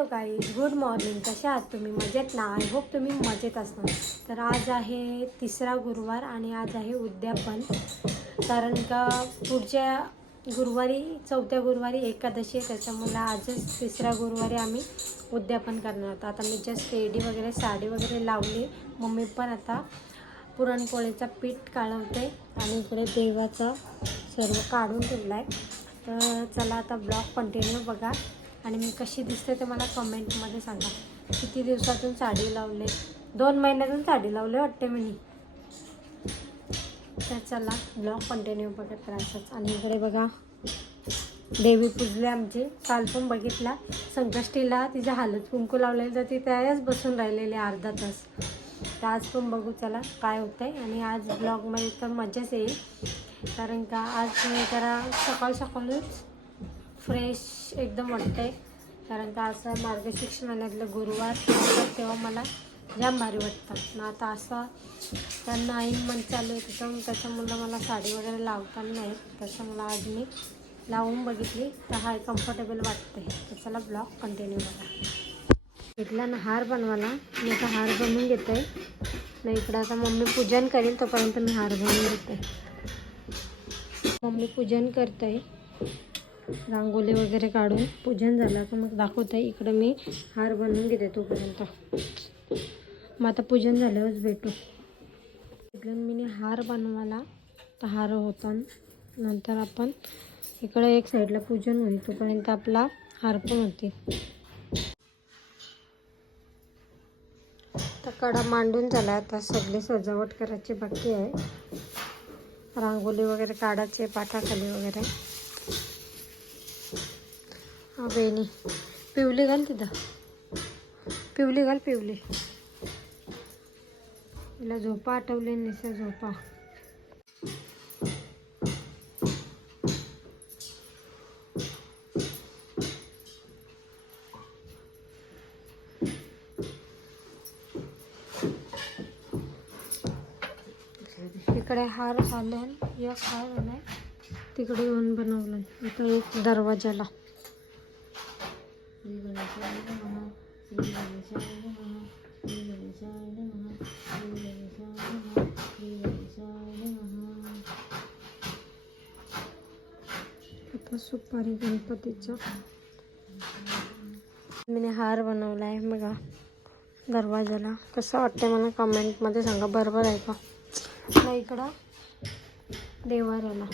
Hello guys, good morning. कसे आहात तुम्ही? मजेत ना? आय होप तुम्ही मजेत असणार. तर आज आहे तिसरा गुरुवार आणि आज आहे उद्यापन. कारण का पुढच्या गुरुवारी, चौथ्या गुरुवारी एकादशी आहे, त्याच्यामुळे आजच तिसऱ्या गुरुवारी आम्ही उद्यापन करणार आहोत. आता मी जस्ट रेडी वगैरे, साडी वगैरे लावली. मम्मी पण आता पुरणपोळीचा पीठ काढवते आणि इकडे देवाचा सर्व काढून ठेवला आहे. तर चला आता ब्लॉग कंटिन्यू बघा आणि मी कशी दिसते ते मला कमेंटमध्ये सांगा. किती दिवसातून साडी लावले? 2 महिन्यातून साडी लावले वाटते मी. तर चला ब्लॉग कंटिन्यू बघत राहायचंच. आणि इकडे बघा देवी पूजले आमची. काल पण बघितला संकष्टीला तिच्या हळद कुंकू लावलेली, तर ती त्याच बसून राहिलेली अर्धा तास. तर आज पण बघू चला काय होतं आहे. आणि आज ब्लॉगमध्ये तर मजाच येईल, कारण का आज मी जरा सकाळच फ्रेश एकदम वाटतं आहे. कारण का असं मार्गशीर्ष महिन्यातलं गुरुवार तेव्हा मला जाम भारी वाटतं ना. आता असा त्यांना 9 मंथ चालू आहे, त्याच्यामुळं मला साडी वगैरे लावताना नाही, त्याच्यामुळं आज मी लावून बघितली तर हाय कम्फर्टेबल वाटते. तर चला ब्लॉग कंटिन्यू बघा. इथला ना हार बनवायला मी आता हार बनवून घेते ना. इकडं आता मम्मी पूजन करेल, तोपर्यंत मी हार बनवून घेते. मम्मी पूजन करते, रांगोळी वगैरे काढून पूजन झालं तर मग दाखवते. इकडं मी हार बनवून घेते तोपर्यंत. मग आता पूजन झाल्यावरच भेटू. इकडं मी हार बनवायला तर हार होता, नंतर आपण इकडं एक साईडला पूजन होईल, तोपर्यंत आपला हार पण होते. तर कडा मांडून झाला, आता सगळे सजावट करायची बाकी आहे. रांगोळी वगैरे काढायचे पाटाखाली वगैरे. हा बेनी पिवली घाल, तिथं पिवली घाल, पिवली. तिला झोपा आठवले, निसं झोपा. इकडे हार आलं, एक हार आलाय तिकडे येऊन बनवलं. इकडे एक दरवाजाला. आता सुपारी गणपतीचा मी हार बनवला आहे बघा दरवाजाला. कसं वाटतंय मला कमेंटमध्ये सांगा. बरोबर आहे का? ना इकडं देवाऱ्याला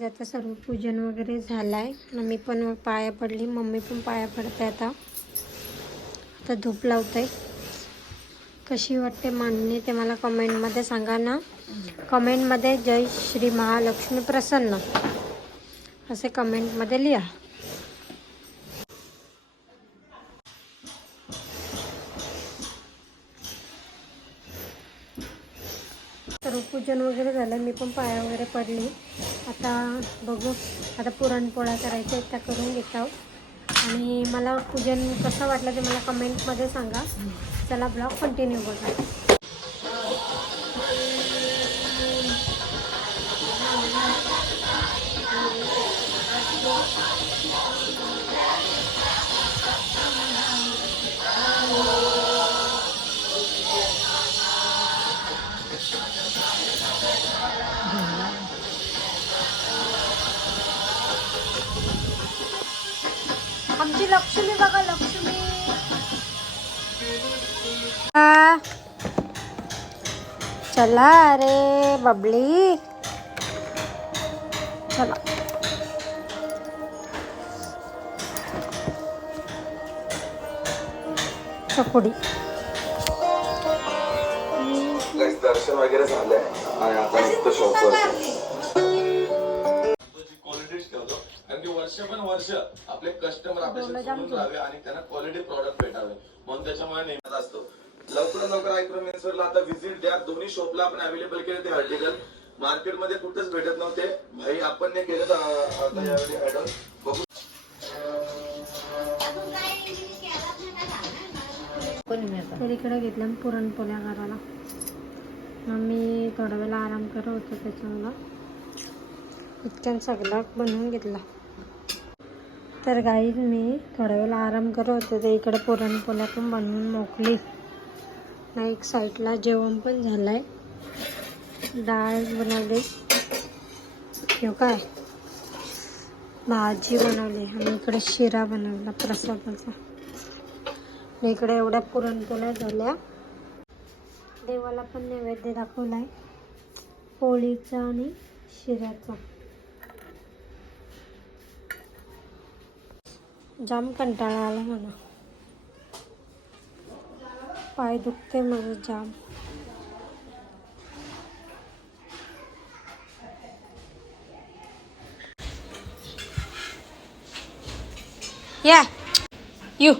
आता सर्व पूजन वगैरे झालं आहे. मी पण पाया पडली, मम्मी पण पाया पडते. आता धूप लावते. कशी वाटते मांडणी ते मला कमेंटमध्ये सांगा ना. कमेंटमध्ये जय श्री महालक्ष्मी प्रसन्न असे कमेंटमध्ये लिहा. सर्व पूजन वगैरे झालं, मी पण पाया वगैरे पडली. आता बघू, आता पुरणपोळ्या करायच्या आहेत, त्या करून घेत आहोत. आणि मला पूजन कसं वाटलं ते मला कमेंटमध्ये सांगा. चला ब्लॉग कंटिन्यू बघा. लक्ष्मी बघा लक्ष्मी. चला रे बबली चला. चकुडी दर्शन वगैरे झालंय आणि आता निघतो शॉपवर. क्वालिटीच ठेवतो कारण की वर्ष आपले कस्टमर आपल्याशी सोडून राहावे आणि त्यांना क्वालिटी प्रॉडक्ट भेटावे म्हणून त्याच्यामुळे नेहमीच असतो. लवकरात लवकर आयक्रो मेन्सवेअरला आता व्हिजिट द्या. दोन्ही शॉपला आपण अवेलेबल केले ते आर्टिकल मार्केटमध्ये कुठेच भेटत नव्हते. भाई आपण ने केलं आता यावेळी ऍड बघू. तर इकडे घेतल्या पुरणपोळ्या करायला. मग मी थोडा वेळा आराम करत होतो त्याच्यामुळं इतक्यान सगळा बनवून घेतला. तर गाईज मी थोड्या वेळा आराम करत होते तर इकडे पुरणपोळ्या पण बनवून मोकली ना. एक साईडला जेवण पण झालं आहे. डाळ बनवली किंवा काय भाजी बनवली आणि इकडे शिरा बनवला प्रसादाचा. इकडे एवढ्या पुरणपोळ्या झाल्या. देवाला पण नैवेद्य दाखवलाय पोळीचा आणि शिऱ्याचा. जाम कंटाळा आला मला. पाय दुखते माझं जाम. या यू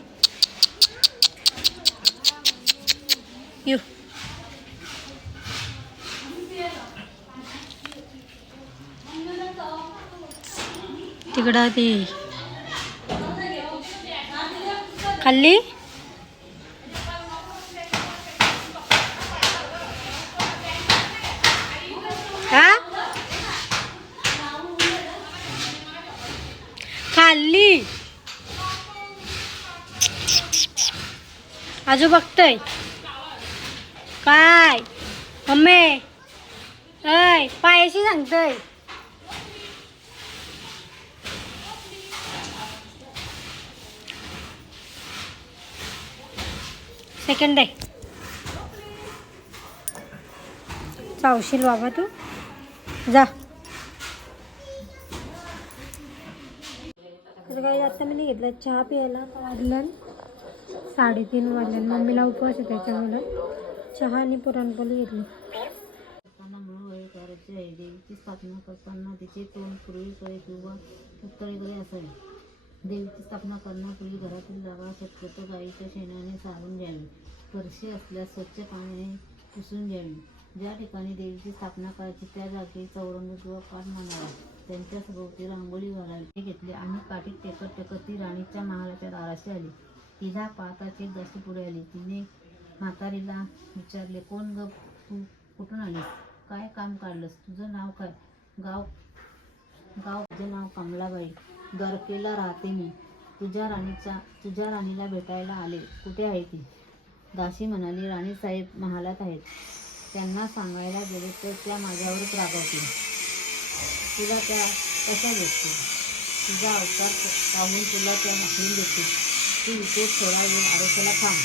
यू तिकडं ती खाल्ली. हा खाल्ली. आजू बघतोय काय मम्मी. ऐ पायाशी सांगतोय. सेकंड आहे चावशील बाबा तू जा. तर काही आता मी नाही घेतला चहा प्यायला. वाजलं 3:30 वाजल्या. मम्मीला उपवास आहे त्याच्यामुळं चहा आणि पुरणपोळी घेतली. देवीची स्थापना करताना तिचे तोंड पूर्वेकडे किंवा उत्तरेकडे असावे. देवीची स्थापना करण्यापूर्वी घरातील जागा शक्यतो गाईच्या शेणाने सारून घ्यावी. फरशी असल्यास स्वच्छ पाण्याने पुसून घ्यावी. ज्या ठिकाणी देवीची स्थापना करायची त्या जागी चौरंग किंवा पाट मांडावा. त्यांच्या सभोवती रांगोळी घालावी घेतली आणि काठीत टेकत टेकत ती राणीच्या महालाच्या दाराशी आली. तिला पाहताच एक दासी पुढे आली. तिने म्हातारीला विचारले, कोण ग तू, कुठून आलीस, काय काम काढलंस, तुझं नाव काय. माझं नाव कमलाबाई, द्वारकेला राहते मी. तुझ्या राणीला भेटायला आले. कुठे आहे ती. दासी म्हणाली, राणीसाहेब महालात आहेत. त्यांना सांगायला गेले तर त्या माझ्यावरच रागावतील. तुला त्या कशा भेटतील. तुझा अवतार पाहून तुला त्या माफीन देतील. ती इथेच थोडा वेळ आरोग्याला थांब.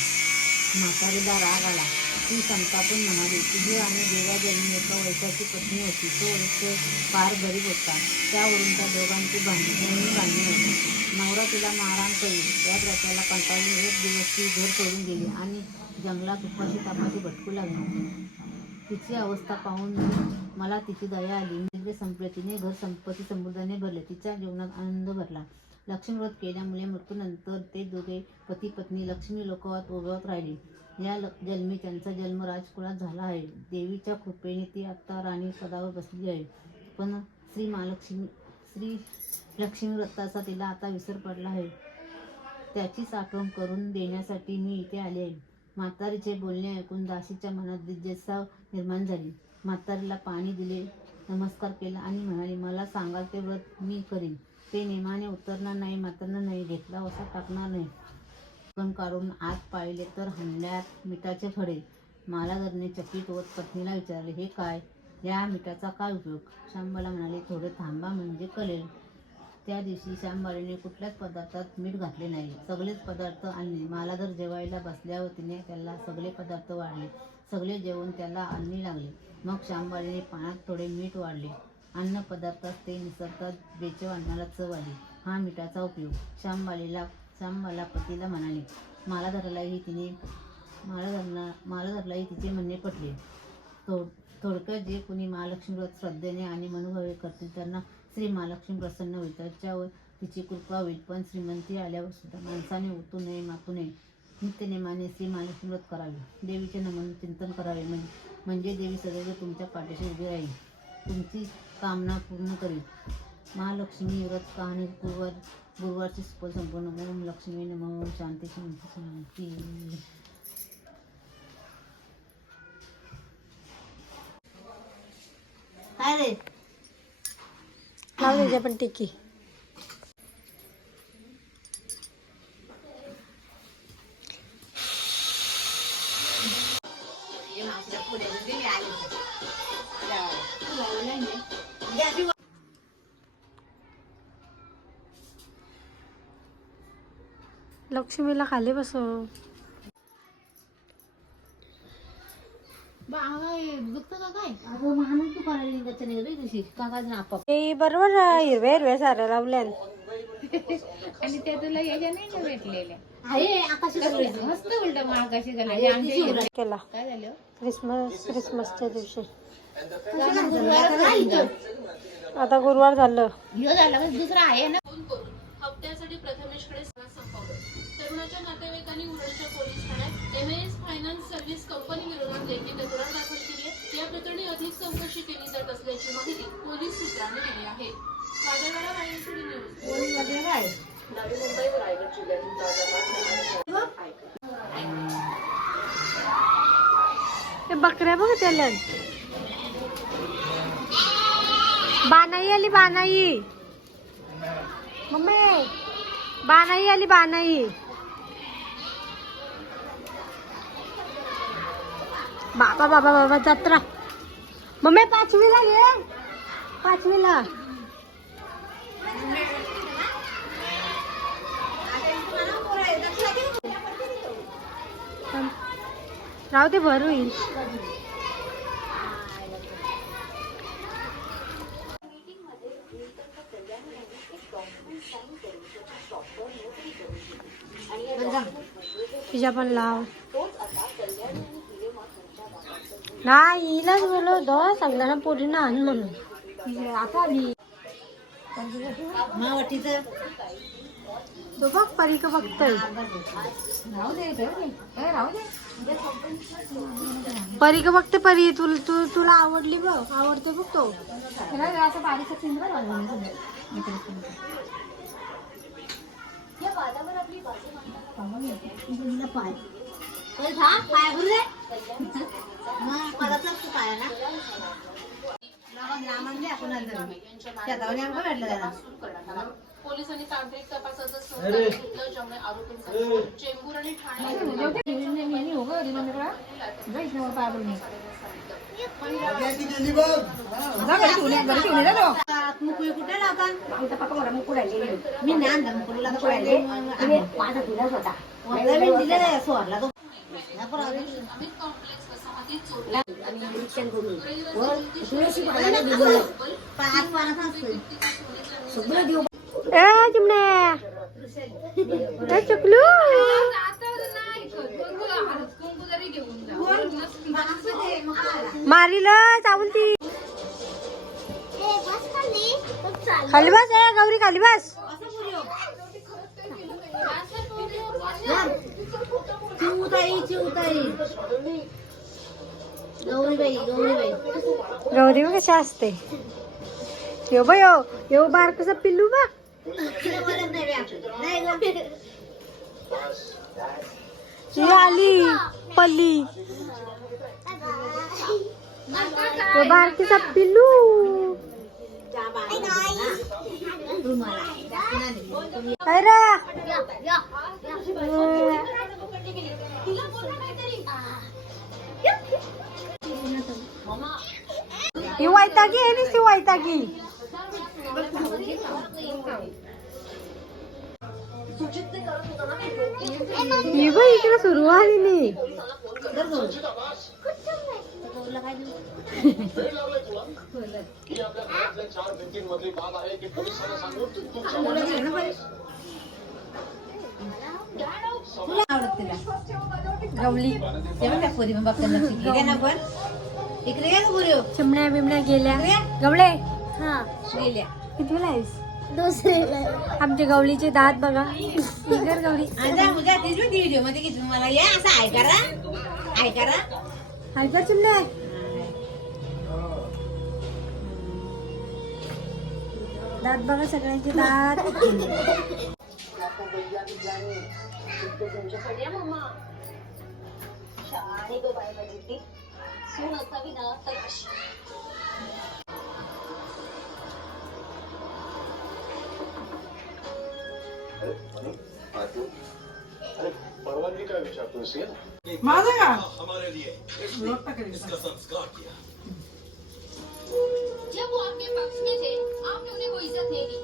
म्हातारीला राग आला. ती संतापून म्हणाली, तुझी आणि देवा जन्मी एका वैशाची पत्नी होती. तो वैश्य फार गरीब होता. त्यावरून त्या दोघांची भांडणी होती. नवरा तिला मारहाण करीत. त्या व्रताला कंटाळून एक दिवस ती घर सोडून गेली आणि जंगलात उपाशी तापाशी भटकू लागली. तिची अवस्था पाहून मला तिची दया आली. मी संपले. तिने घर संपत्ती समृद्धीने भरले. तिच्या जीवनात आनंद भरला. लक्ष्मीव्रत केल्यामुळे मृत्यूनंतर ते दोघे पती पत्नी लक्ष्मी लोकात उभवत राहिले. या जन्मी त्यांचा जन्म राजकुळात झाला आहे. देवीच्या कृपेने ती आता राणी पदावर बसली आहे. पण श्री लक्ष्मी व्रताचा तिला आता विसर पडला आहे. त्याचीच आठवण करून देण्यासाठी मी इथे आले आहे. म्हातारीचे बोलणे ऐकून दासीच्या मनात जिज्ञासा निर्माण झाली. म्हातारीला पाणी दिले, नमस्कार केला आणि म्हणाली, मला सांगाल ते व्रत मी करीन. ते नेमाने उतरणार नाही, मातरणार नाही, घेतला वसा टाकणार नाही. पण काढून आत पाहिले तर हंड्यात मिठाचे खडे. मालाधरने चकित होत पत्नीला विचारले, हे काय, या मिठाचा काय उपयोग. शांबाला म्हणाले, थोडे थांबा म्हणजे कळेल. त्या दिवशी श्यामबाईने कुठल्याच पदार्थात मीठ घातले नाही. सगळेच पदार्थ आणले. मालाधर जेवायला बसल्यावर तिने त्याला सगळे पदार्थ वाढले. सगळे जेवण त्याला अन्नी लागले. मग श्यामबाईने पाण्यात थोडे मीठ वाढले. अन्न पदार्थात ते मिसळतात बेचव अन्नाला चव आली. हा मिठाचा उपयोग. श्यामबाला पतीला म्हणाली. मालाधरलाही तिचे म्हणणे पटले. थोडक्यात जे कोणी महालक्ष्मी व्रत श्रद्धेने आणि मनोभावे करतील त्यांना श्री महालक्ष्मी प्रसन्न होईल. त्याच्यावर तिची कृपा होईल. पण श्रीमंती आल्यावर सुद्धा माणसाने ओतू नये, मागू नये. नित्यनेमाने श्री महालक्ष्मी व्रत करावे. देवीचे नमन चिंतन करावे. म्हणजे देवी सदैव तुमच्या पाठीशी उभी राहील, तुमची कामना पूर्ण करेल. महालक्ष्मी व्रत कहाणी गुरुवारची संपूर्ण. ओम लक्ष्मी नमः. ओम शांती शांती शांती. काय रे लाव त्याच्या पण टिकी. लक्ष्मीला खाली बसव. अगं महानच तू करायला लिंगाचं नाही रे तुझी काकाच ना आपा. ते बरोबर हिरव्या हिरव्या साऱ्या लावल्या. आणि त्या तुला याच्या नाही का भेटलेल्या आहे आकाशी मस्त उलट मग आकाशी झाला आमच्या केला काय झालं क्रिसमसच्या दिवशी. आता गुरुवार झालं. ह्यो झाला का दुसरा आहे ना. हप्त्यासाठी प्रथमेशकडे संपवलं. तरुणाच्या नातेवाईकांनी उरणच्या पोलीस ठाण्यात एमएस फायनान्स सर्व्हिस कंपनी विरोधात लेखी तक्रार दाखल केली आहे. या प्रकरणी अधिक चौकशी केली जात असल्याची माहिती पोलीस सूत्रांनी दिली आहे. वादळवाडा वायएसडी न्यूज. नवी मुंबई व रायगड जिल्ह्यातील ताजा ते बकऱ्या बघ त्याला. बानाई आली बानाई. मम्मी बानाई आली बानाई. बाबा बाबा बाबा जत्रा. मम्मी 5वीला घे 5वीला. राहू दे भरू येईल. तुझ्या पण लाव. नाही हिलाच बोलवतो सांगला ना पोरीना आण म्हणून. आता आली मावटीचं तो बघ परी का बघतोय. परी का बघते परी. तुला आवडली बघ. आवडते बघ तो. असं बारीक सिंगर पाय पाय भरले मग परत पाया ना पोलिसांनी तांत्रिक तपासाचा सहकार्य घेतलं, ज्यामुळे आरोपींचा चेंबूर आणि ठाणे मुकुळी कुठे लावतात. मी ज्ञान मुकुळीला दिलेला सोडला तो. अमित कॉम्प्लेक्स वसाहतीत चोरला. ए चिमण्या ए चुकलू. मारीला चावून ती. खाली बस ए गौरी खाली बस. चिवताई गौरीबाई गौरी बघ कशी असते. यो बाय यो बारकसा पिल्लू बा. ही आली पल्ली. यो बारकीचा पिल्लू. अरे ही वैतागी आहे नी ती वैतागी. ही बघ इकडे सुरू आली नाही. गवली चिमण्या बिमण्या गेल्या. गवळे हा गेल्या कितीला आहेस? आमच्या गवलीचे दात बघा. इगर गवली व्हिडिओ मध्ये घेतली मला या असं ऐकारा ऐका चिमण्या. दात बघा सगळ्यांचे दात. परवानगी काय विचारतोस? माझं का जब वो आपके पक्ष में थे आपने उन्हें कोई इज्जत नहीं दी.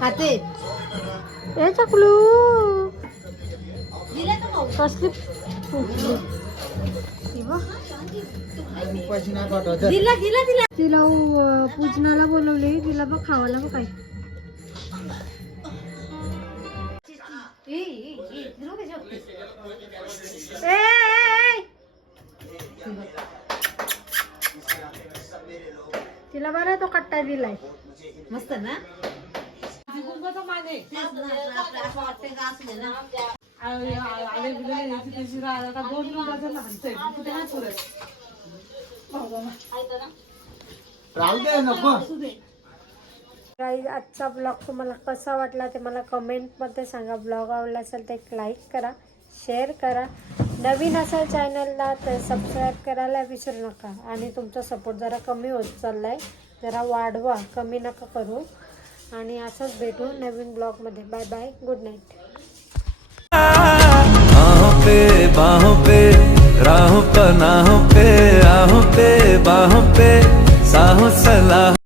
खाते ए चकलू कसली दिला दिला दिला तिला पूजनाला बोलवले. तिला बघ खावायला बघ काय. तिला बरं तो कट्टा दिलाय. मस्त ना आजचा ब्लॉग तुम्हाला कसा वाटला ते मला कमेंटमध्ये सांगा. ब्लॉग आवडला असेल तर एक लाईक करा, शेअर करा. नवीन असाल चॅनलला तर सबस्क्राईब करायला विसरू नका. आणि तुमचा सपोर्ट जरा कमी होत चालला आहे, जरा वाढवा, कमी नका करू. आणि असंच भेटू नवीन ब्लॉगमध्ये. Bye bye, good night. बाहों पे राहों पनाहों पे, आहों पे बाहों पे, साहों सलाह.